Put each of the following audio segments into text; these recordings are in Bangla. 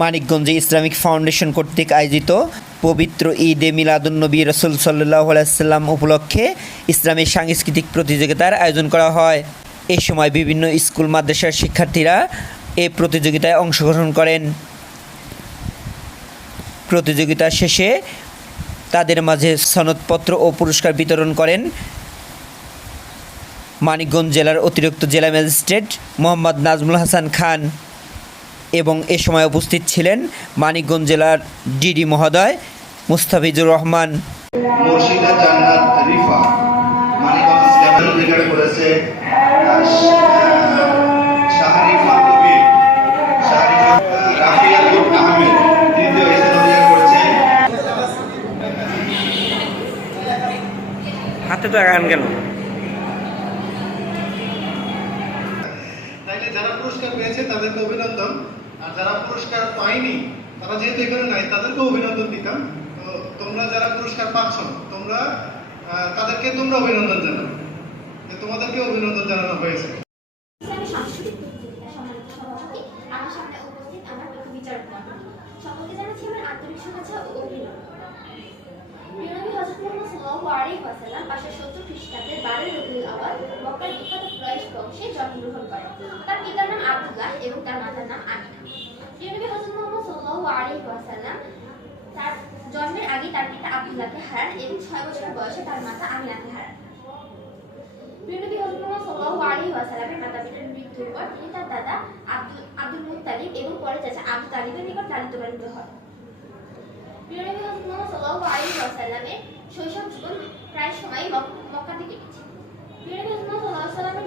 মানিকগঞ্জে ইসলামিক ফাউন্ডেশন কর্তৃক আয়োজিত পবিত্র ঈদে মিলাদুন্নবী রসুল সাল্লাহ আলাইসাল্লাম উপলক্ষে ইসলামী সাংস্কৃতিক প্রতিযোগিতার আয়োজন করা হয়। এ সময় বিভিন্ন স্কুল, মাদ্রাসার শিক্ষার্থীরা এ প্রতিযোগিতায় অংশগ্রহণ করেন। প্রতিযোগিতা শেষে তাদের মাঝে সনদপত্র ও পুরস্কার বিতরণ করেন। মানিকগঞ্জ জেলার অতিরিক্ত জেলা ম্যাজিস্ট্রেট মোহাম্মদ নাজমুল হাসান খান এবং এ সময় উপস্থিত ছিলেন মানিকগঞ্জ জেলার ডিডি মহোদয় মুস্তাফিজুর রহমান। মুর্শিদা জান্নাত রিফা মানিকগঞ্জ যারা পুরস্কার পেয়েছে, তাদেরকে অভিনন্দন। আর যারা পুরস্কার পায়নি, তারা যেহেতু এখানে নাই তাদেরকে অভিনন্দন দিতাম। তো তোমরা যারা পুরস্কার পাচ্ছ, তোমরা তাদেরকে তোমরা অভিনন্দন জানাও। যে তোমাদেরকে অভিনন্দন জানানো হয়েছে। সকলকে জানাচ্ছি আমার আন্তরিক শুভেচ্ছা ও অভিনন্দন। জন্মগ্রহণ করেন তার পিতার নাম আব্দুল্লাহ এবং তার মাতার নাম আমিনা। প্রিয়নবী হযরত মুহাম্মদ সাল্লাল্লাহু আলাইহি ওয়াসাল্লাম তার জন্মের আগে তার পিতা আব্দুল্লাহকে হারান এবং ছয় বছর বয়সে তার মাতা আমিনাকে হারান। প্রিয়নবী পর চাচা নিকট লালিত পালিত শৈশব প্রায় সময় মক্কাতে কেটেছে। প্রিয়নবী হযরত মুহাম্মদ সাল্লাল্লাহু আলাইহি ওয়াসাল্লামের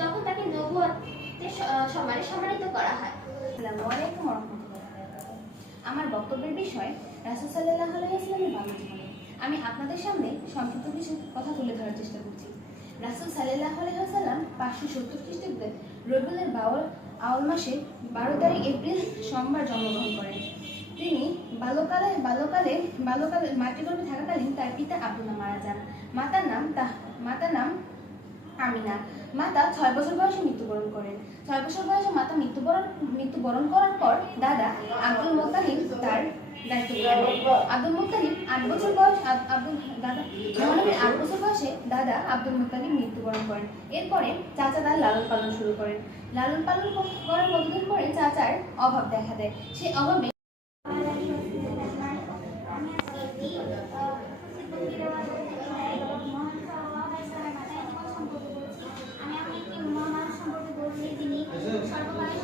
তখন তাকে নবুয়তের সম্মানে সম্মানিত করা হয়। আমার বক্তব্যের বিষয়, রাসুল সাল্লাহ আলাইসলামের বাল্য জীবনে। আমি আপনাদের সামনে সংক্ষিপ্ত কিছু কথা তুলে ধরার চেষ্টা করছি। রাসুল সাল্লাহ আলাইসাল্লাম পাঁচশো সত্তর খ্রিস্টাব্দে রবিউলের বাউল আউল মাসে বারো তারিখ এপ্রিল সোমবার জন্মগ্রহণ করেন। তিনি বাল্যকালে বাল্যকালে বাল্যকালে মাতৃগর্ভে থাকাকালীন তার পিতা আব্দুল্লাহ মারা যান। মাতার নাম তাহ, মাতার নাম আমিনা। মাতা ছয় বছর বয়সে মৃত্যুবরণ করেন। ছয় বছর বয়সে মাতা মৃত্যুবরণ মৃত্যুবরণ করার পর দাদা আব্দুল মোত্তালিব তার দায়িত্ব আট বছর বয়স দাদা আট বছর বয়সে দাদা আব্দুল মৃত্যুবরণ করেন। এরপরে লালন পালন শুরু করেন। লালন পালন করার কতদিন পরে চাচার অভাব দেখা দেয়। সেই অভাবে আমি আপনাকে একটি মহান সম্পর্কে বলছি যিনি সর্বকালের সর্বশ্রেষ্ঠ মহান অবস্থায় মহাসবের সাধারণকারী নারী জগতের অবদূত নারী জগতের অবদূত মানব জাতির পথ প্রদর্শক মহানবী হজরত মোহাম্মদ সাল্লাল্লাহু আলাইহি ওয়াসাল্লাম খ্রিস্টাব্দে বারো রবিউল নম্বর বিখ্যাত কুরাইশ বংশে জন্মগ্রহণ করেন তিনি চল্লিশ বছর বয়সে নবদ প্রাপ্তি গ্রহণ করেন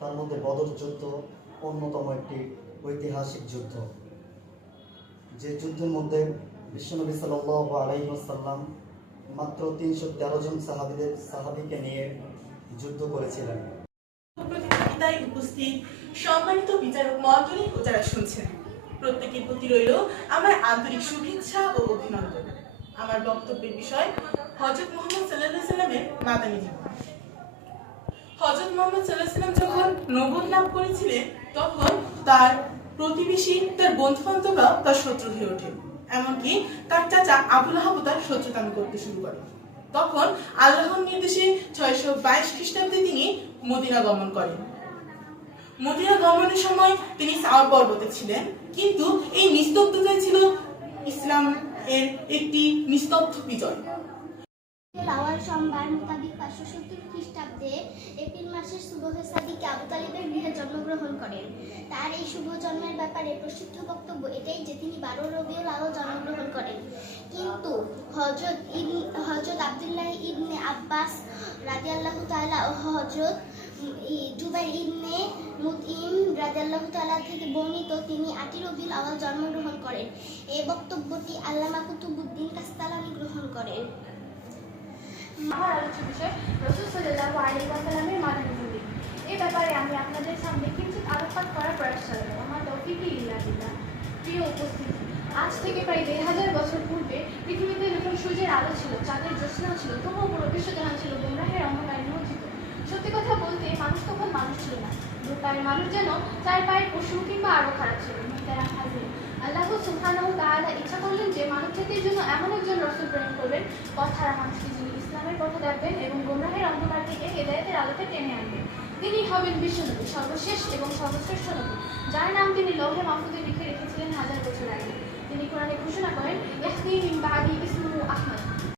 তার মধ্যে বদর যুদ্ধ অন্যতম একটি ঐতিহাসিক যুদ্ধ। যে যুদ্ধের মধ্যে বিশ্বনবী সাল্লাহ আলাইসাল্লাম মাত্র তিনশো তেরো জন সাহাবিদের, সাহাবিকে নিয়ে যুদ্ধ করেছিলেন। উপস্থিত সম্মানিত বিচারক মণ্ডলী ও যারা শুনছেন, প্রত্যেকের প্রতি রইল আমার আন্তরিক শুভেচ্ছা ও অভিনন্দন। আমার বক্তব্যের বিষয় হজরত মোহাম্মদ সাল্লাহ সাল্লামের মাদানী জীবন। হজরত মোহাম্মদ সাল্লাহ সাল্লাম যখন নবদ লাভ করেছিলেন, তখন তার প্রতিবেশী, তার বন্ধু বান্ধবরাও তার শত্রু হয়ে ওঠে। এমনকি তার চাচা আবুল আহাবও তার শত্রুতামি করতে শুরু করে। তখন আল্লাহর নির্দেশে ছয়শো বাইশ খ্রিস্টাব্দে তিনি মদিনা গমন করেন। মদিনা গমনের সময় তিনি সাওয়ার পর্বতে ছিলেন, কিন্তু এই নিস্তব্ধতাই ছিল ইসলাম এর একটি নিস্তব্ধ বিজয়। আওয়াল সোমবার মোতাবিক পাঁচশো সত্তর খ্রিস্টাব্দে এপ্রিল মাসের সুবহে সাদিকে আবু তালিবের গৃহে জন্মগ্রহণ করেন। তার এই শুভ জন্মের ব্যাপারে প্রসিদ্ধ বক্তব্য এটাই যে তিনি বারো রবিউল আওয়াল জন্মগ্রহণ করেন। কিন্তু হজরত ইবন হজরত আবদুল্লাহ ইবনে আব্বাস রাদিয়াল্লাহু তাআলা ও হজরত জুবাইর ইবনে মুতইম রাদিয়াল্লাহু তাআলা থেকে বর্ণিত তিনি আটি রবিউল আওয়াল জন্মগ্রহণ করেন। এই বক্তব্যটি আল্লামা কুতুবুদ্দিন কাস্তালানি গ্রহণ করেন। আমার আলোচ্য বিষয় রসুল সাল্লাহ আলী ওয়াসালামের মাদানী এ ব্যাপারে আমি আপনাদের সামনে কিঞ্চিত আলোকপাত করার প্রয়াস চালাবো। আমার তৌফিকি ইল্লাহিল্লাহ প্রিয় উপস্থিতি, আজ থেকে প্রায় দেড় হাজার বছর পূর্বে পৃথিবীতে যখন সূর্যের আলো ছিল, চাঁদের জ্যোৎস্না ছিল, তবুও পুরো বিশ্বজাহান ছিল গুমরাহের অন্ধকারে নিমজ্জিত। সত্যি কথা বলতে, মানুষ তখন মানুষ ছিল না। দুপায়ের মানুষ যেন চার পায়ের পশু কিংবা আরও খারাপ ছিল। মোহতারাম হাজির আল্লাহ সুবহানাহু তাআলা ইচ্ছা করলেন যে মানব জন্য এমন একজন রসুল প্রেরণ করবেন। পথহারা মানুষকে ইসলামের পথে দেখবেন এবং গোমরাহের অন্ধকার থেকে হেদায়েতের আলোতে টেনে আনবেন। তিনি হবেন বিশ্বনবী, সর্বশেষ এবং সর্বশ্রেষ্ঠ নবী, যার নাম তিনি লৌহে মাহফুদে লিখে রেখেছিলেন হাজার বছর আগে। তিনি কোরআনে ঘোষণা করেন, ইয়াহদি ইসমুহু আহমদ।